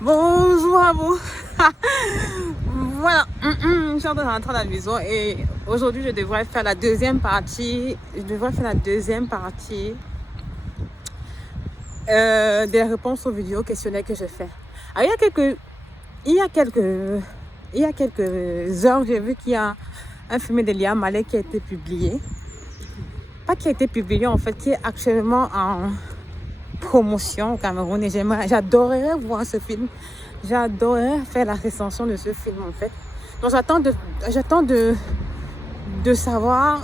Bonjour à vous. Voilà, je suis en train de rentrer à la maison et aujourd'hui je devrais faire la deuxième partie. Des réponses aux vidéos questionnaires que je fais. Alors, il y a quelques heures, j'ai vu qu'il y a un film de Lia Malé qui a été publié. Pas qui a été publié en fait, qui est actuellement en promotion au Cameroun et j'adorerais voir ce film. J'adorerais faire la recension de ce film en fait. Donc j'attends de savoir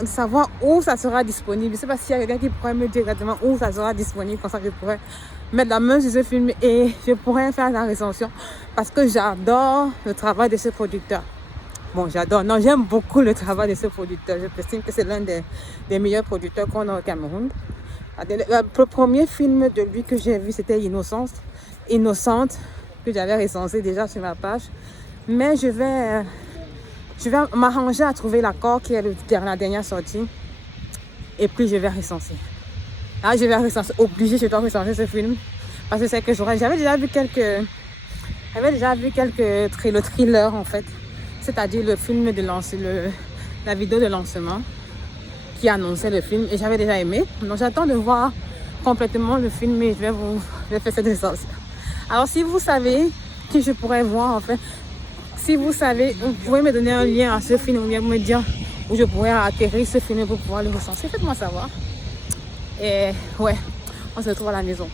où ça sera disponible. Je ne sais pas s'il y a quelqu'un qui pourrait me dire exactement où ça sera disponible. Comme ça, je pourrais mettre la main sur ce film et je pourrais faire la recension parce que j'adore le travail de ce producteur. Bon, j'aime beaucoup le travail de ce producteur. Je estime que c'est l'un des meilleurs producteurs qu'on a au Cameroun. Le premier film de lui que j'ai vu, c'était Innocente, que j'avais recensé déjà sur ma page. Mais je vais m'arranger à trouver l'accord qui est la dernière sortie. Et puis je vais recenser. Là, je dois recenser ce film. Parce que c'est que j'avais déjà vu quelques le thriller en fait. C'est-à-dire le film la vidéo de lancement qui annonçait le film. Et j'avais déjà aimé. Donc j'attends de voir complètement le film et je vais faire cette recension. Alors si vous savez qui je pourrais voir en fait, si vous savez, vous pouvez me donner un lien à ce film ou bien me dire où je pourrais acquérir ce film pour pouvoir le recenser. Faites-moi savoir. Et ouais, on se retrouve à la maison.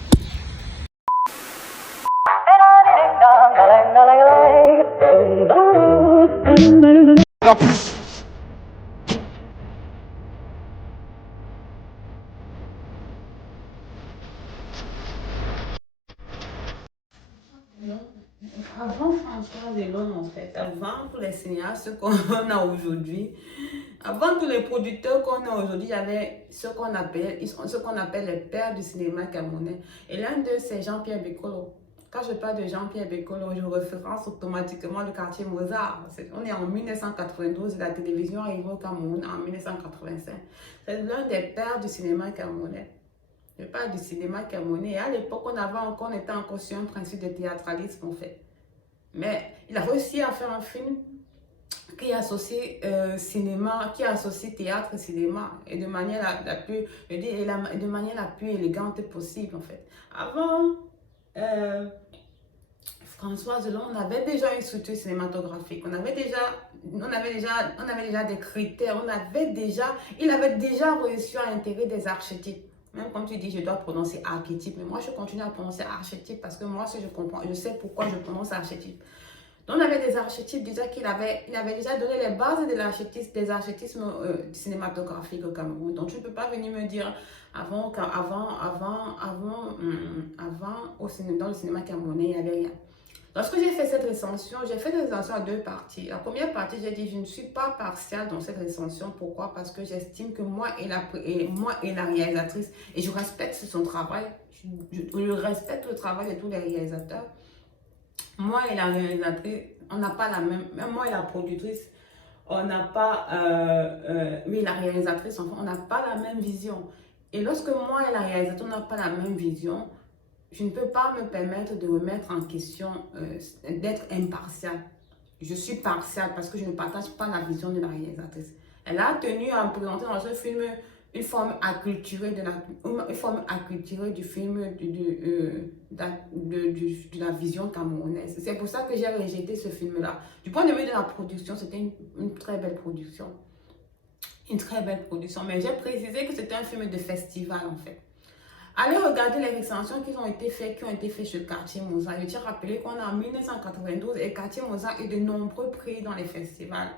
Avant François Zélon, en fait, avant tous les cinéastes qu'on a aujourd'hui, avant tous les producteurs qu'on a aujourd'hui, il y avait ce qu'on appelle les pères du cinéma camerounais. Et l'un d'eux, c'est Jean-Pierre Bekolo. Quand je parle de Jean-Pierre Bekolo, je référence automatiquement le quartier Mozart. On est en 1992 et la télévision arrive au Cameroun en 1985. C'est l'un des pères du cinéma camerounais. Je parle du cinéma camerounais. Et à l'époque, on était encore sur un principe de théâtralisme, en fait. Mais il a réussi à faire un film qui associe cinéma, qui associe théâtre et cinéma, et de manière de manière la plus élégante possible, en fait. Avant François Zélon, on avait déjà une structure cinématographique, on avait déjà des critères, il avait déjà réussi à intégrer des archétypes. Même comme tu dis, je dois prononcer archétype, mais moi je continue à prononcer archétype parce que moi, si je comprends, je sais pourquoi je prononce archétype. Donc, on avait des archétypes déjà il avait déjà donné les bases des archétypes cinématographiques au Cameroun. Donc, tu ne peux pas venir me dire dans le cinéma camerounais, il n'y avait rien. Lorsque j'ai fait cette recension, à deux parties. La première partie, j'ai dit, je ne suis pas partiale dans cette recension. Pourquoi? Parce que j'estime que moi et la réalisatrice, et je respecte son travail, je respecte le travail de tous les réalisateurs. Moi et la réalisatrice, on n'a pas la même, même moi et la productrice, on n'a pas, oui, la réalisatrice, enfin, on n'a pas la même vision. Et lorsque moi et la réalisatrice, on n'a pas la même vision, je ne peux pas me permettre de remettre en question, d'être impartiale. Je suis partiale parce que je ne partage pas la vision de la réalisatrice. Elle a tenu à me présenter dans ce film une forme acculturée du film, de la vision camerounaise. C'est pour ça que j'ai rejeté ce film-là. Du point de vue de la production, c'était une très belle production. Une très belle production. Mais j'ai précisé que c'était un film de festival, en fait. Allez regarder les recensions qui ont été faites sur Quartier Mozart. Je tiens à rappeler qu'on est en 1992 et Quartier Mozart est de nombreux prix dans les festivals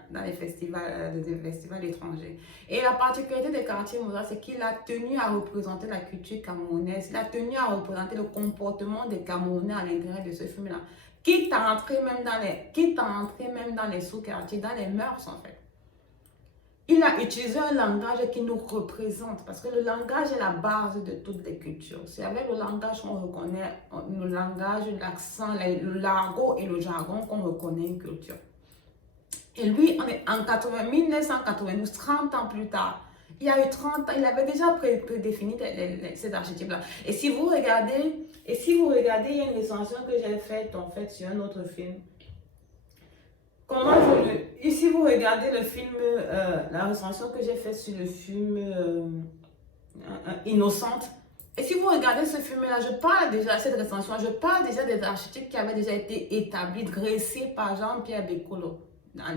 étrangers. Et la particularité de Quartier Mozart, c'est qu'il a tenu à représenter la culture camerounaise. Il a tenu à représenter le comportement des Camerounais à l'intérieur de ce film-là. Quitte à entrer même dans les sous-quartiers, dans les mœurs en fait. Il a utilisé un langage qui nous représente parce que le langage est la base de toutes les cultures. C'est avec le langage qu'on reconnaît, le langage, l'accent, le l'argot et le jargon qu'on reconnaît une culture. Et lui, on est en 1992, 30 ans plus tard. Il y a eu 30 ans, il avait déjà prédéfini ces archétypes-là. Et si vous regardez, il y a une recension que j'ai faite en fait sur un autre film. Et si vous regardez le film, la recension que j'ai faite sur le film Innocente, et si vous regardez ce film-là, je parle déjà, cette recension, je parle déjà des archétypes qui avaient déjà été établis, dressés par Jean-Pierre Bécolo,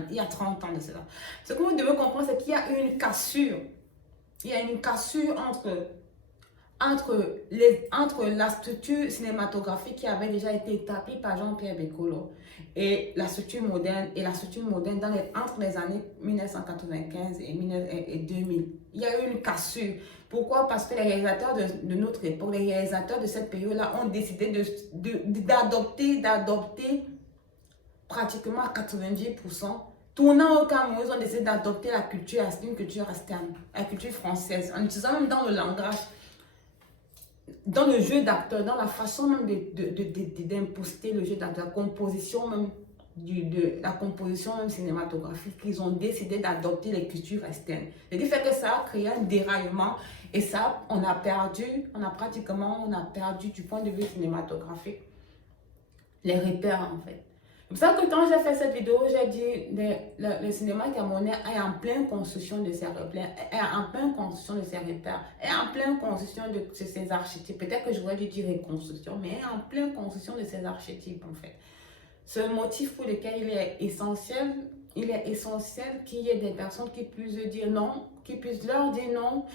il y a 30 ans de cela. Ce que vous devez comprendre, c'est qu'il y a une cassure. Il y a une cassure entre la structure cinématographique qui avait déjà été établie par Jean-Pierre Bécolo et la structure moderne, entre les années 1995 et 2000. Il y a eu une cassure. Pourquoi? Parce que les réalisateurs de notre époque, les réalisateurs de cette période-là ont décidé d'adopter pratiquement à 90%. Tournant au Cameroun, ils ont décidé d'adopter une culture externe, la culture française, en utilisant même dans le langage, dans le jeu d'acteur, dans la façon même d'imposter le jeu d'acteur, la composition même cinématographique, ils ont décidé d'adopter les cultures externes. Ce qui fait que ça a créé un déraillement et ça, on a perdu du point de vue cinématographique les repères en fait. C'est pour ça que quand j'ai fait cette vidéo, j'ai dit le cinéma camerounais est en pleine construction de ses repères, est en pleine construction de ses repères, est en pleine construction de ses archétypes. Peut-être que j'aurais dû dire reconstruction, mais est en pleine construction de ses archétypes en fait. Ce motif pour lequel il est essentiel qu'il y ait des personnes qui puissent dire non, qui puissent leur dire non.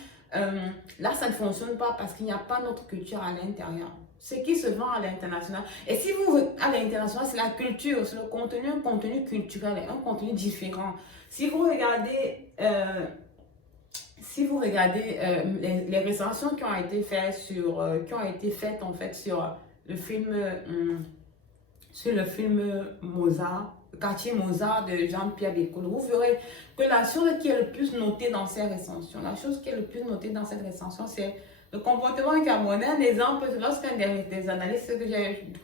Là, ça ne fonctionne pas parce qu'il n'y a pas notre culture à l'intérieur. Ce qui se vend à l'international. Et si vous, à l'international, c'est la culture, c'est un contenu culturel, un contenu différent. Si vous regardez, les recensions qui ont été faites en fait sur le film Mozart, Quartier Mozart de Jean-Pierre Bécolo, vous verrez que la chose qui est le plus notée dans ces recensions, c'est le comportement camerounais. Un exemple, lorsqu'un des analystes que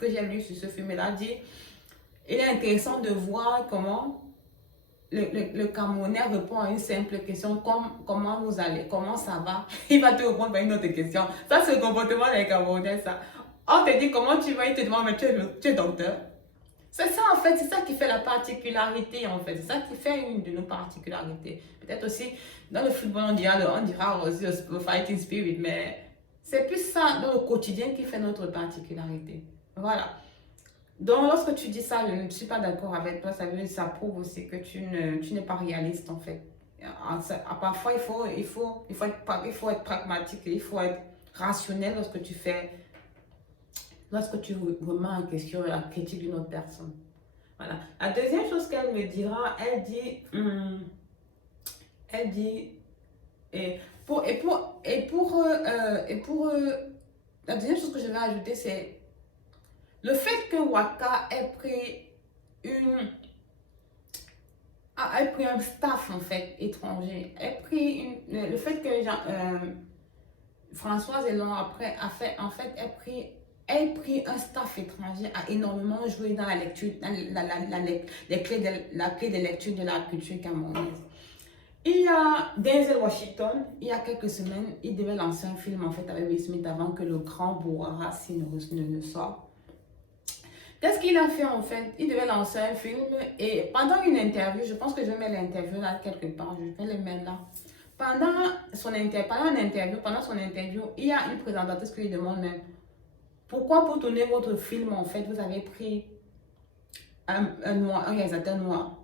j'ai lu sur ce film-là dit, il est intéressant de voir comment le Camerounais répond à une simple question comme comment vous allez, comment ça va. Il va te répondre par une autre question. Ça, c'est le comportement des Camerounais, ça. On te dit comment tu vas, il te demande, mais tu es docteur. C'est ça en fait, c'est ça qui fait la particularité en fait, c'est ça qui fait une de nos particularités. Peut-être aussi, dans le football, on dira aussi le fighting spirit, mais c'est plus ça dans le quotidien qui fait notre particularité. Voilà. Donc lorsque tu dis ça, je ne suis pas d'accord avec toi, ça prouve aussi que tu n'es pas réaliste en fait. Parfois, il faut être pragmatique, il faut être rationnel lorsque tu remets en question la critique d'une autre personne. Voilà. La deuxième chose qu'elle me dira, la deuxième chose que je vais ajouter, c'est le fait que Waka ait pris un staff en fait étranger, le fait que Françoise Elon après ait pris un staff étranger, a énormément joué dans la lecture, la clé de lecture de la culture camerounaise. Il y a Denzel Washington, il y a quelques semaines, il devait lancer un film en fait avec Will Smith avant que le grand Bourara ne sorte. Qu'est-ce qu'il a fait en fait? Il devait lancer un film et pendant une interview, je pense que je mets l'interview là quelque part, je vais le mettre là. Pendant son interview, il y a une présentatrice qui lui demande même pourquoi pour tourner votre film en fait vous avez pris un réalisateur noir?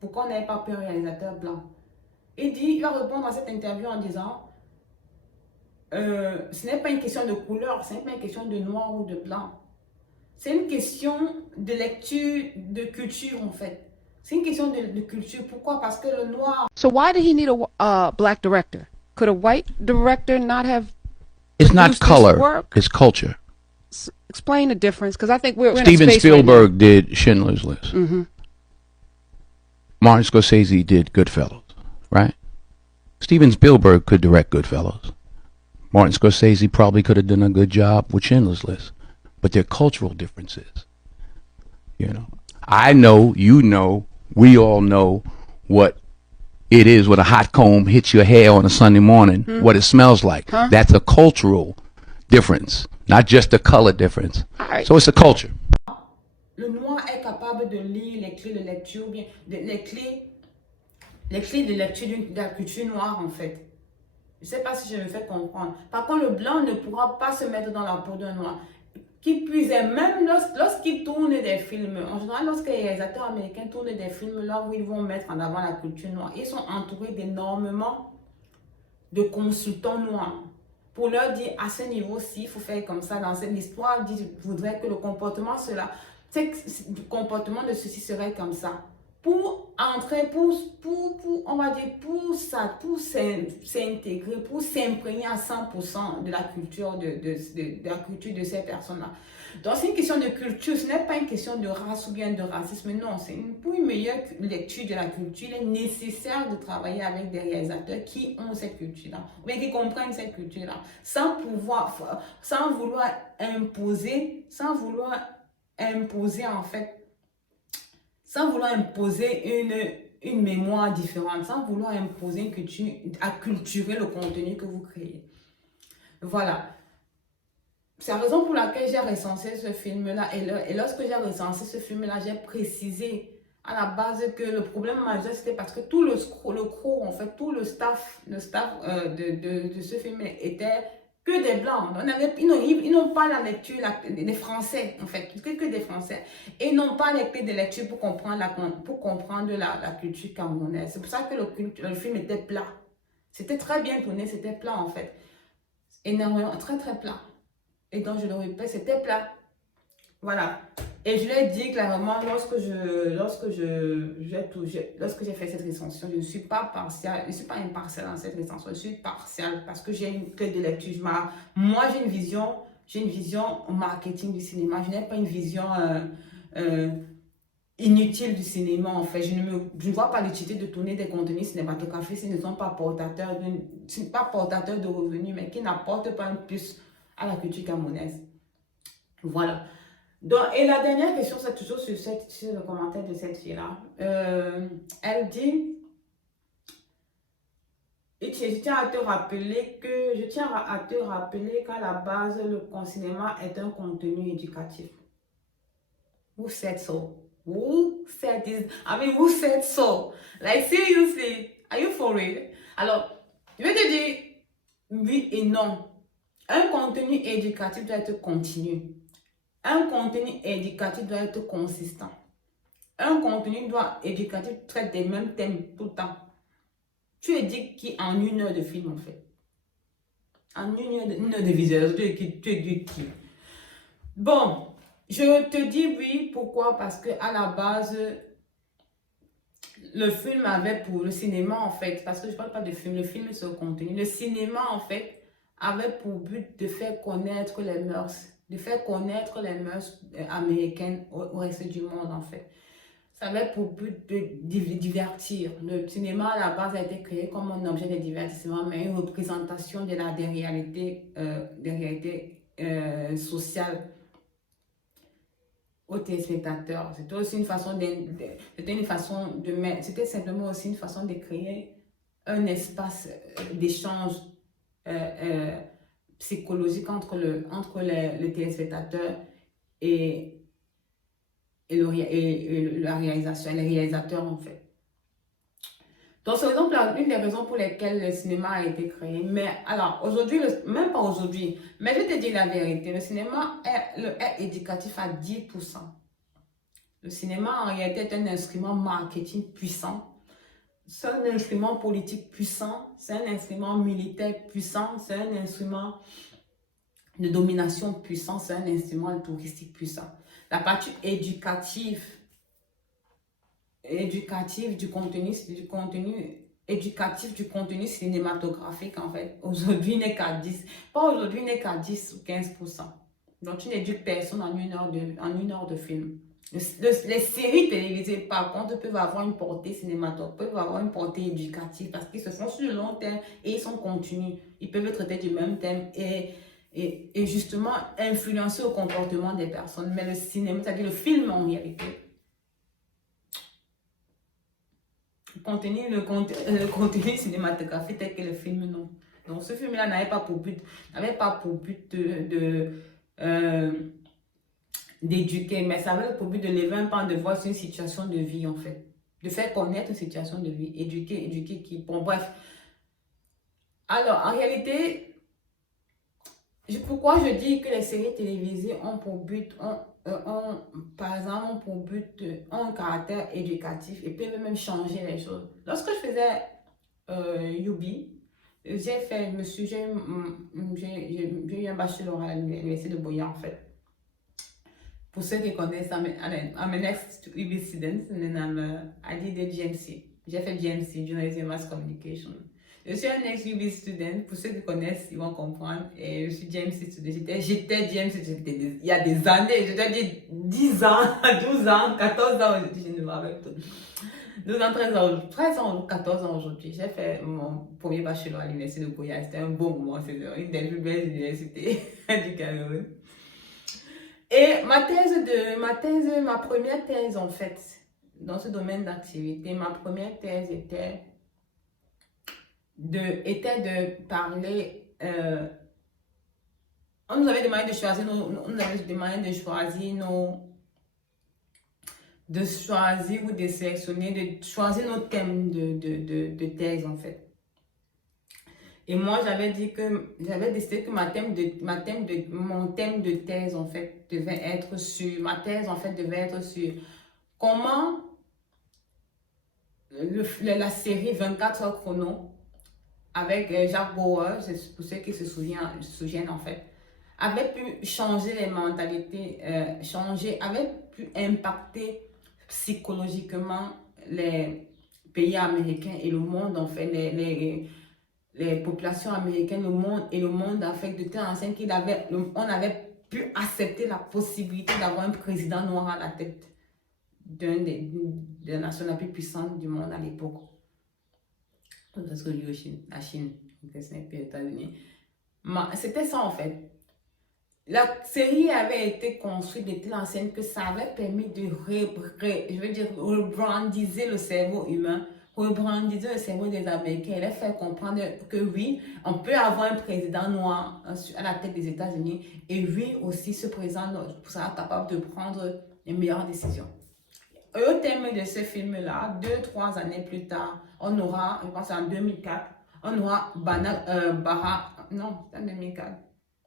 Pourquoi on n'avait pas pris un réalisateur blanc? Il va répondre à cette interview en disant ce n'est pas une question de couleur, ce n'est pas une question de noir ou de blanc. C'est une question de lecture, de culture en fait. C'est une question de culture. Pourquoi? Parce que le noir... So why did he need a black director? Could a white director not have... It's not color, it's culture. Explain the difference, because I think we're Steven Spielberg did Schindler's List. Mm-hmm. Martin Scorsese did Goodfellas, right? Steven Spielberg could direct Goodfellas. Martin Scorsese probably could have done a good job with Schindler's List. But there are cultural differences. You know, I know, you know, we all know what it is when a hot comb hits your hair on a Sunday morning, what it smells like. That's a cultural difference, not just a color difference. Right. So it's a culture. Le noir est capable de lire les clés de lecture, bien, les clés de lecture de la culture noire en fait. Je ne sais pas si je me fais comprendre. Par contre, le blanc ne pourra pas se mettre dans la peau d'un noir. Qui plus est, même lorsqu'ils tournent des films, en général, lorsque les réalisateurs américains tournent des films là où ils vont mettre en avant la culture noire, ils sont entourés d'énormément de consultants noirs pour leur dire à ce niveau-ci, il faut faire comme ça. Dans cette histoire, ils voudraient que le comportement, le comportement de ceci serait comme ça. Pour entrer, on va dire, pour s'intégrer, pour s'imprégner à 100% de la culture de la culture de ces personnes-là. Donc, c'est une question de culture, ce n'est pas une question de race ou bien de racisme, non. Pour une meilleure lecture de la culture, il est nécessaire de travailler avec des réalisateurs qui ont cette culture-là, ou bien qui comprennent cette culture-là, sans vouloir imposer en fait, sans vouloir imposer une mémoire différente, sans vouloir imposer une culture, acculturer le contenu que vous créez. Voilà. C'est la raison pour laquelle j'ai recensé ce film-là. Et lorsque j'ai recensé ce film-là, j'ai précisé à la base que le problème majeur, c'était parce que tout le crew, en fait, tout le staff de ce film était que des blancs. Ils n'ont pas la lecture des Français, en fait, que des Français. Et ils n'ont pas les clés de lecture pour comprendre la culture camerounaise. C'est pour ça que le film était plat. C'était très bien tourné, c'était plat, en fait. Énormément, très, très plat. Et donc, je le répète, c'était plat. Voilà. Et je l'ai dit clairement, lorsque j'ai fait cette recension, je ne suis pas partiale, je ne suis pas impartiale dans cette recension, je suis partiale parce que j'ai une clé de lecture. Moi, j'ai une vision marketing du cinéma. Je n'ai pas une vision inutile du cinéma, en fait. Je ne vois pas l'utilité de tourner des contenus cinématographiques s'ils ne sont pas portateurs de revenus, mais qui n'apportent pas un plus à la culture camerounaise. Voilà. Donc, et la dernière question, c'est toujours sur le commentaire de cette fille-là. Elle dit, je tiens à te rappeler qu'à la base, le cinéma est un contenu éducatif. Who said so? Who said this? I mean, who said so? Like, seriously, are you for real? Alors, je vais te dire oui et non. Un contenu éducatif doit être continu. Un contenu éducatif doit être consistant. Un contenu éducatif traite des mêmes thèmes tout le temps. Tu éduques qui en 1 heure de film, en fait? En 1 heure de visualisation, tu éduques qui? Bon, je te dis oui, pourquoi? Parce que à la base, le film avait pour le cinéma, en fait, parce que je ne parle pas de film, le film est sur le contenu. Le cinéma, en fait, avait pour but de faire connaître les mœurs, américaines au reste du monde, en fait. Ça avait pour but de divertir. Le cinéma, à la base, a été créé comme un objet de divertissement, mais une représentation des réalités sociales aux téléspectateurs. C'était aussi une façon c'était simplement aussi une façon de créer un espace d'échange psychologique entre les téléspectateurs et la réalisation, les réalisateurs, en fait. Donc, c'est une des raisons pour lesquelles le cinéma a été créé. Mais alors, aujourd'hui, même pas aujourd'hui, mais je vais te dire la vérité, le cinéma est éducatif à 10%. Le cinéma, en réalité, est un instrument marketing puissant. C'est un instrument politique puissant, c'est un instrument militaire puissant, c'est un instrument de domination puissant, c'est un instrument touristique puissant. La partie éducative du contenu cinématographique, en fait, aujourd'hui n'est qu'à 10. Pas aujourd'hui, n'est qu'à 10 ou 15%. Donc, tu n'éduques personne en 1 heure de film. Les séries télévisées, par contre, peuvent avoir une portée cinématographique, peuvent avoir une portée éducative parce qu'ils se font sur le long terme et ils sont continus. Ils peuvent traiter du même thème et justement influencer au comportement des personnes. Mais le cinéma, c'est-à-dire le film en réalité, le contenu cinématographique tel que le film, non. Donc ce film-là n'avait pas pour but d'éduquer, mais ça avait pour but de lever un pan de voix sur une situation de vie, en fait. De faire connaître une situation de vie. Éduquer qui... Bon, bref. Alors, en réalité, pourquoi je dis que les séries télévisées ont pour but, par exemple, ont un caractère éducatif et peuvent même changer les choses. Lorsque je faisais Yubi, j'ai eu un baccalauréat à l'université de Boya, en fait. For ceux qui connaissent, I'm an ex-UB student and I did the GMC. J'ai fait GMC, Journalism and Mass Communication. Je suis un ex-UB student, pour ceux qui connaissent, ils vont comprendre. Et je suis GMC student. J'étais GMC il y a des années, je dois dire 10 ans, 12 ans, 14 ans, je ne me rappelle pas. 12 ans, 13 ans, 14 ans aujourd'hui. J'ai fait mon premier bachelor à l'université de Goya. C'était un beau moment, c'est une des plus belles universités du Cameroun. Et ma première thèse en fait, dans ce domaine d'activité, ma première thèse était de parler, on nous avait demandé de choisir ou de sélectionner, de choisir nos thèmes de thèse en fait. Et moi, j'avais décidé que mon thème de thèse, en fait, devait être sur comment la série 24 heures chrono, avec Jacques Bauer, pour ceux qui se souviennent, en fait, avait pu changer les mentalités, avait pu impacter psychologiquement les pays américains et le monde, en fait, les populations américaines, le monde en fait, de telle enseigne on avait pu accepter la possibilité d'avoir un président noir à la tête de la nation la plus puissante du monde à l'époque. Parce que la Chine, ce n'est plus les États-Unis. C'était ça en fait. La série avait été construite de telle enseigne que ça avait permis de rebrandiser le cerveau humain, rebrandiser le cerveau des Américains et leur faire comprendre que oui, on peut avoir un président noir à la tête des États-Unis et oui, aussi ce président sera capable de prendre les meilleures décisions. Et au terme de ce film-là, 2-3 années plus tard, on aura, je pense en 2004, on aura non, c'est en 2004.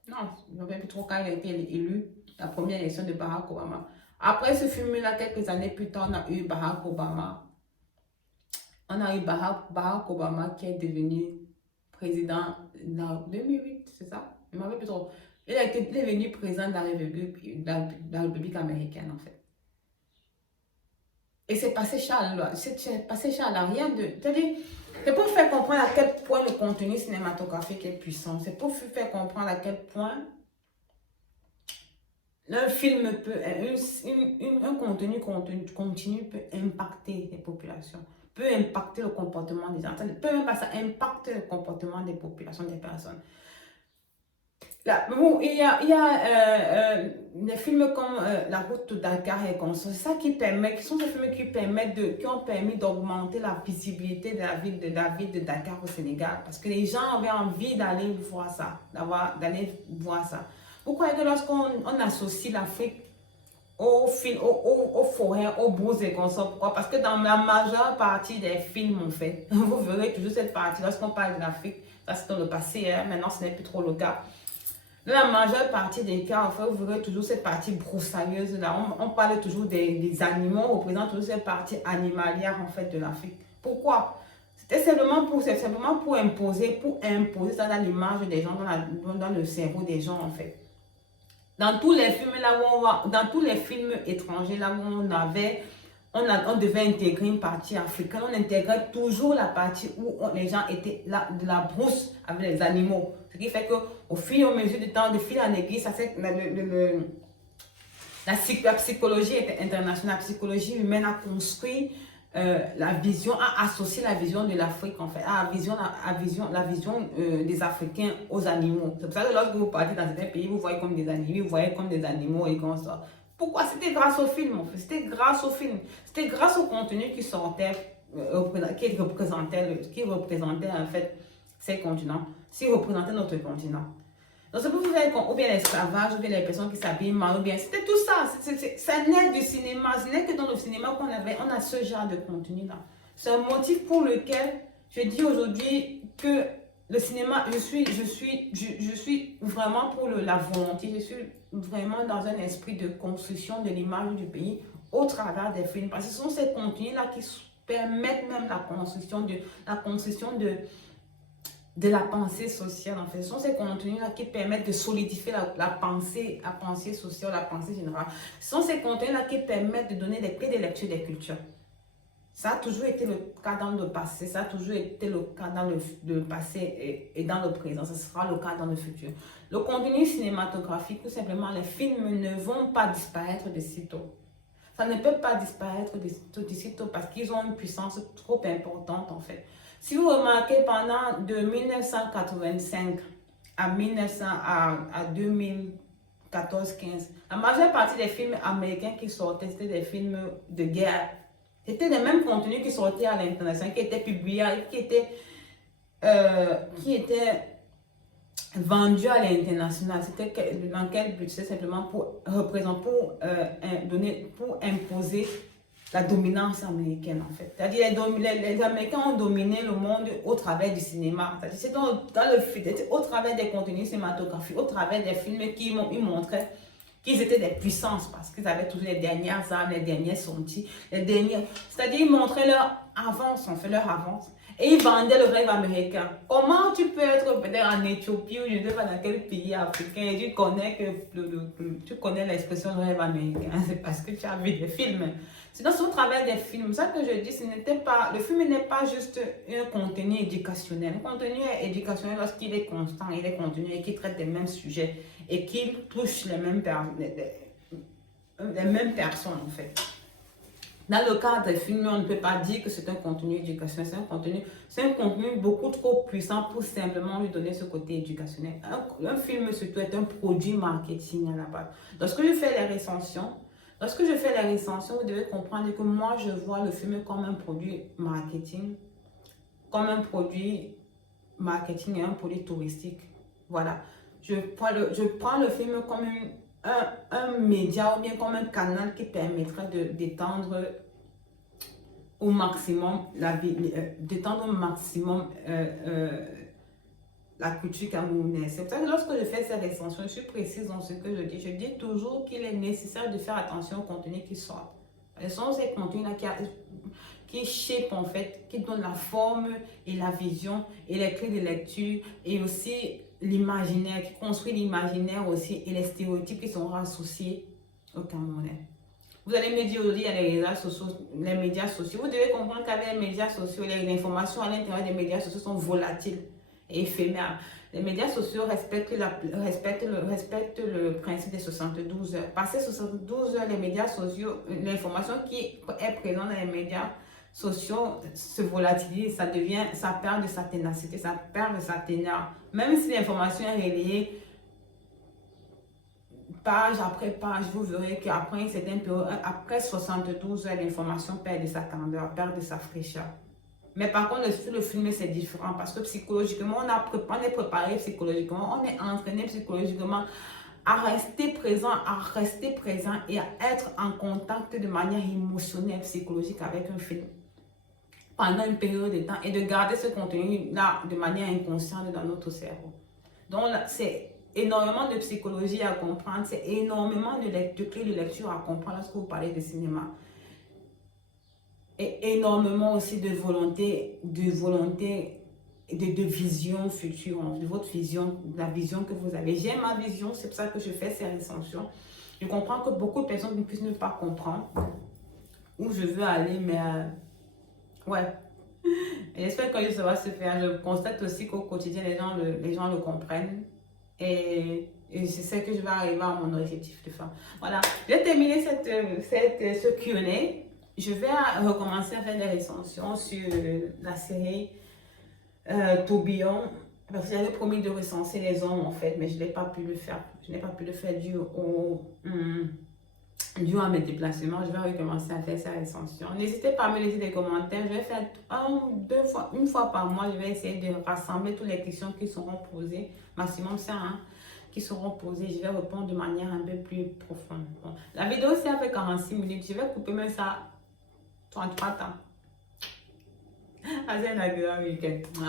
Non, je ne me rappelle plus trop quand il a été élu, la première élection de Barack Obama. Après ce film-là, quelques années plus tard, on a eu Barack Obama. On a eu Barack Obama qui est devenu président en 2008, c'est ça? Je ne me rappelle plus trop. Il est devenu président de la République américaine, en fait. Et c'est passé Charles, rien de... C'est-à-dire, c'est pour faire comprendre à quel point le contenu cinématographique est puissant. C'est pour faire comprendre à quel point un film peut... un contenu continu peut impacter les populations, peut impacter le comportement des gens. Peut même pas ça impacte le comportement des populations, des personnes. Là, bon, il y a des films comme La route de Dakar et comme ça. C'est ça qui sont des films qui ont permis d'augmenter la visibilité de la ville de Dakar au Sénégal. Parce que les gens avaient envie d'aller voir ça. Pourquoi est-ce que lorsqu'on associe l'Afrique aux forêts, aux brouses et comme ça? Pourquoi? Parce que dans la majeure partie des films, en fait, vous verrez toujours cette partie. Lorsqu'on parle de l'Afrique, ça c'est dans le passé, hein, maintenant ce n'est plus trop le cas. Dans la majeure partie des cas, en fait, vous verrez toujours cette partie broussailleuse là. On parle toujours des animaux, on représente toujours cette partie animalière en fait de l'Afrique. Pourquoi? C'était simplement pour imposer ça dans l'image des gens, dans le cerveau des gens en fait. Dans tous les films là où dans tous les films étrangers là où on devait intégrer une partie africaine, on intégrait toujours la partie où les gens étaient là, de la brousse avec les animaux. Ce qui fait qu'au fil et à mesure du temps, de fil en aiguille, la psychologie internationale, la psychologie humaine a construit la vision, a associé la vision de l'Afrique en fait, la vision des Africains aux animaux. C'est pour ça que lorsque vous partez dans certains pays, vous voyez comme des animaux, et comme ça. Pourquoi? C'était grâce au film, en fait. C'était grâce au film. C'était grâce au contenu qui sortait qui représentait en fait ces continents, qui représentait notre continent. Donc c'est pour vous faire ou bien l'esclavage, ou bien les personnes qui s'habillent mal, ou bien c'était tout ça. Ça naît du cinéma. Ce n'est que dans le cinéma on a ce genre de contenu là. C'est un motif pour lequel je dis aujourd'hui que le cinéma, je suis vraiment pour la volonté, je suis vraiment dans un esprit de construction de l'image du pays au travers des films. Parce que ce sont ces contenus-là qui permettent même la construction de la pensée sociale. En fait, ce sont ces contenus-là qui permettent de solidifier la pensée sociale, la pensée générale. Ce sont ces contenus-là qui permettent de donner des clés de lecture des cultures. Ça a toujours été le cas dans le passé, ça a toujours été le cas dans le passé et dans le présent, ça sera le cas dans le futur. Le contenu cinématographique, tout simplement, les films ne vont pas disparaître de sitôt. Ça ne peut pas disparaître de sitôt parce qu'ils ont une puissance trop importante en fait. Si vous remarquez, pendant de 1985 à 2014-15, la majeure partie des films américains qui sortaient, c'était des films de guerre. C'était les mêmes contenus qui sortaient à l'international, qui étaient publiés, qui étaient vendus à l'international. C'était dans quel but? C'est simplement pour imposer la dominance américaine en fait. C'est-à-dire les Américains ont dominé le monde au travers du cinéma. C'est-à-dire au travers des contenus cinématographiques, au travers des films qui montraient qu'ils étaient des puissances parce qu'ils avaient toujours les dernières armes, les dernières sorties, c'est-à-dire ils montraient leur avance, et ils vendaient le rêve américain. Comment tu peux être peut-être en Éthiopie ou je ne sais pas dans quel pays africain et tu connais l'expression le rêve américain? C'est parce que tu as vu des films. Sinon, c'est au travers des films. Ça que je dis, le film n'est pas juste un contenu éducationnel. Un contenu éducationnel, lorsqu'il est constant, il est continu et qu'il traite des mêmes sujets et qu'il touche les mêmes personnes en fait. Dans le cadre des films, on ne peut pas dire que c'est un contenu éducationnel, c'est un contenu beaucoup trop puissant pour simplement lui donner ce côté éducationnel. Un film surtout est un produit marketing à la base. Lorsque je fais les recensions, vous devez comprendre que moi je vois le film comme un produit marketing, et un produit touristique. Voilà. Je prends le film comme un média ou bien comme un canal qui permettrait d'étendre au maximum la culture camerounaise. C'est pour ça que lorsque je fais ces recensions, je suis précise dans ce que je dis. Je dis toujours qu'il est nécessaire de faire attention aux contenus qui sortent. Ce sont ces contenus-là qui shape en fait, qui donnent la forme et la vision et les clés de lecture et aussi l'imaginaire, qui construit l'imaginaire aussi et les stéréotypes qui sont associés au Camerounais. Vous allez me dire aujourd'hui, il y a les médias sociaux. Vous devez comprendre qu'avec les médias sociaux, les informations à l'intérieur des médias sociaux sont volatiles et éphémères. Les médias sociaux respectent le principe des 72 heures. Passé 72 heures, les médias sociaux, l'information qui est présente dans les médias sociaux se volatilise, ça perd de sa ténacité, ça perd de sa teneur. Même si l'information est relayée page après page, vous verrez qu'après après 72 heures, l'information perd de sa candeur, perd de sa fraîcheur. Mais par contre, sur le film, c'est différent parce que psychologiquement, on est préparé psychologiquement, on est entraîné psychologiquement à rester présent et à être en contact de manière émotionnelle, psychologique avec un film pendant une période de temps et de garder ce contenu-là de manière inconsciente dans notre cerveau. Donc, c'est énormément de psychologie à comprendre, c'est énormément de clés de lecture à comprendre lorsque vous parlez de cinéma. Et énormément aussi de volonté et de vision future, de votre vision, de la vision que vous avez. J'ai ma vision, c'est pour ça que je fais ces recensions. Je comprends que beaucoup de personnes ne puissent ne pas comprendre où je veux aller, mais ouais. J'espère que ça va se faire. Je constate aussi qu'au quotidien, les gens le comprennent. Et je sais que je vais arriver à mon objectif de faire. Voilà, j'ai terminé ce Q&A. Je vais recommencer à faire des recensions sur la série Tourbillon. Parce que j'avais promis de recenser les hommes en fait, mais je n'ai pas pu le faire. Je n'ai pas pu le faire dû Dû à mes déplacements, je vais recommencer à faire cette recension. N'hésitez pas à me laisser des commentaires. Je vais faire une fois par mois, je vais essayer de rassembler toutes les questions qui seront posées. Maximum ça, hein, qui seront posées. Je vais répondre de manière un peu plus profonde. Bon. La vidéo, c'est avec 46 minutes. Je vais couper même ça 33 temps. Passez un agréable week-end.